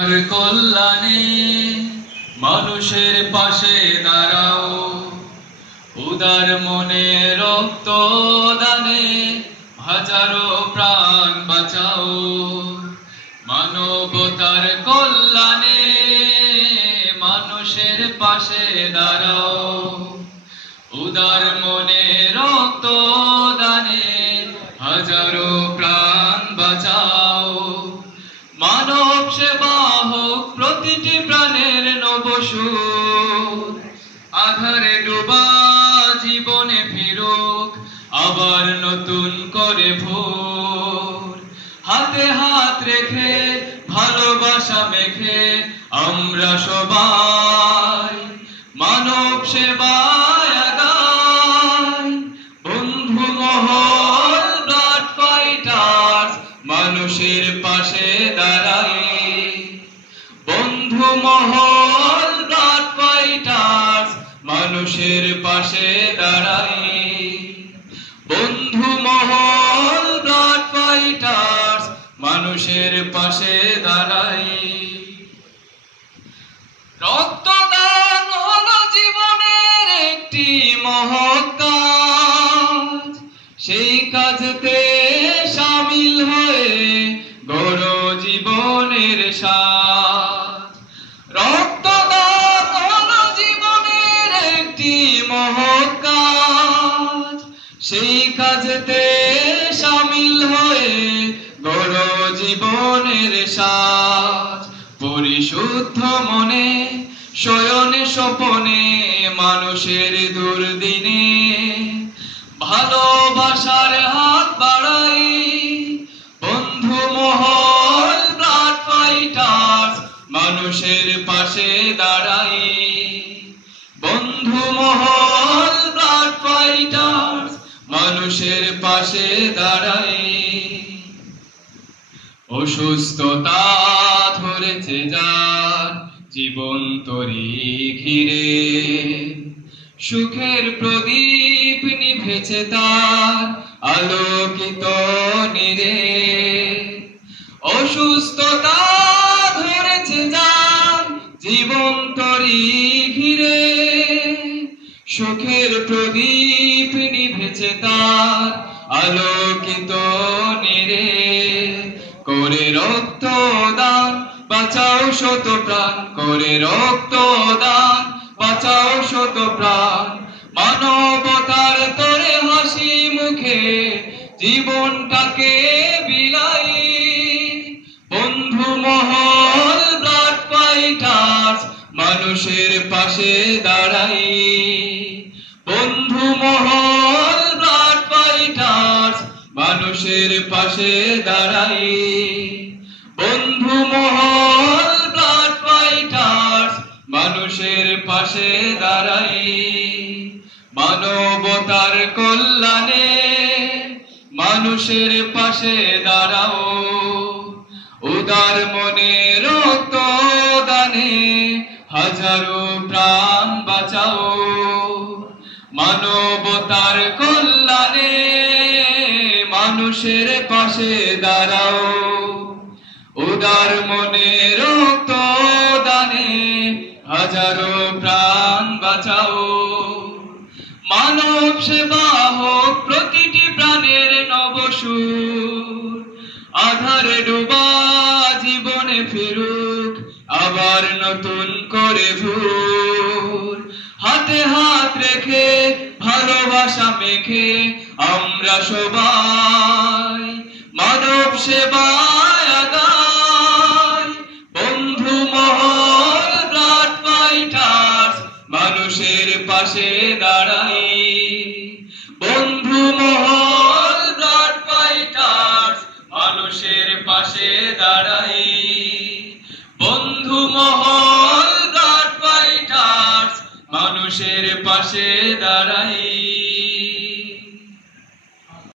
কল্যাণে মানুষের পাশে দাঁড়াও, উদার মনে রক্ত দানে হাজারো প্রাণ বাঁচাও। মানবতার কল্যাণে মানুষের পাশে দাঁড়াও, উদার মনে রক্ত দানে হাজারো প্রাণ বাঁচাও। মানব সেবা হোক প্রতিটি প্রাণের নবসুর, আধারে ডোবা জীবনে ফিরুক আবার নতুন করে ভোর। হাতে হাত রেখে ভালোবাসা মেখে আমরা সবাই মানব সেবায় আগাই। বন্ধু মহল ব্লাড ফাইটার্স মানুষের পাশে দাঁড়াই। বন্ধু মহল ব্লাড ফাইটার্স মানুষের পাশে দাঁড়াই। বন্ধু মহল ব্লাড ফাইটার্স মানুষের পাশে দাঁড়াই। রক্তদান হলো জীবনের একটি মহৎ কাজ, সেই কাজেতে শামিল হয়ে গড় জীবনের স্বাদ। রক্তদান হলো জীবনের একটি মহৎ কাজ, সেই কাজেতে শামিল হয়ে গড় জীবনের স্বাদ। পরিশুদ্ধ মনে শয়নে স্বপনে মানুষের দুর্দিনে ভালোবাসার হাত বাড়াই। বন্ধু মহল ব্লাড ফাইটার্স মানুষের পাশে দাঁড়াই। বন্ধু মহল ব্লাড ফাইটার্স মানুষের পাশে দাঁড়াই। অসুস্থতা ধরেছে যার জীবন তরি ঘিরে, সুখের প্রদীপ নিভেছে তার আলোকিত নীরে। অসুস্থতা ধরেছে যার জীবন তরি ঘিরে, সুখের প্রদীপ নিভেছে তার আলোকিত নীরে। করে রক্তদান বাঁচাও শত প্রাণ, করে রক্তদান বাঁচাও শত প্রাণ। মানবতার তরে হাসি মুখে জীবনটাকে বিলাই। বন্ধু মহল ব্লাড ফাইটার্স মানুষের পাশে দাঁড়াই। বন্ধু মহল ব্লাড ফাইটার্স মানুষের পাশে দাঁড়াই। বন্ধু মহল ব্লাড ফাইটার্স মানুষের পাশে দাঁড়াই। মানবতার কল্যাণে মানুষের পাশে দাঁড়াও, উদার মনে রক্ত দানে হাজারো প্রাণ বাঁচাও। মানবতার কল্যাণে মানুষের পাশে দাঁড়াও, উদার মনে রক্ত দানে হাজারো প্রাণ বাঁচাও। মানব সেবা হোক প্রতিটি প্রাণের নবসুর, আধারে ডোবা জীবনে ফিরুক আবার নতুন করে ভোর। হাতে হাত রেখে ভালোবাসা মেখে আমরা সবাই মানব সেবায় আগাই। বন্ধু মহল ব্লাড ফাইটার্স মানুষের পাশে দাঁড়াই। বন্ধু মহল ব্লাড ফাইটার্স মানুষের পাশে দাঁড়াই। বন্ধু মহল ব্লাড ফাইটার্স মানুষের পাশে দাঁড়াই।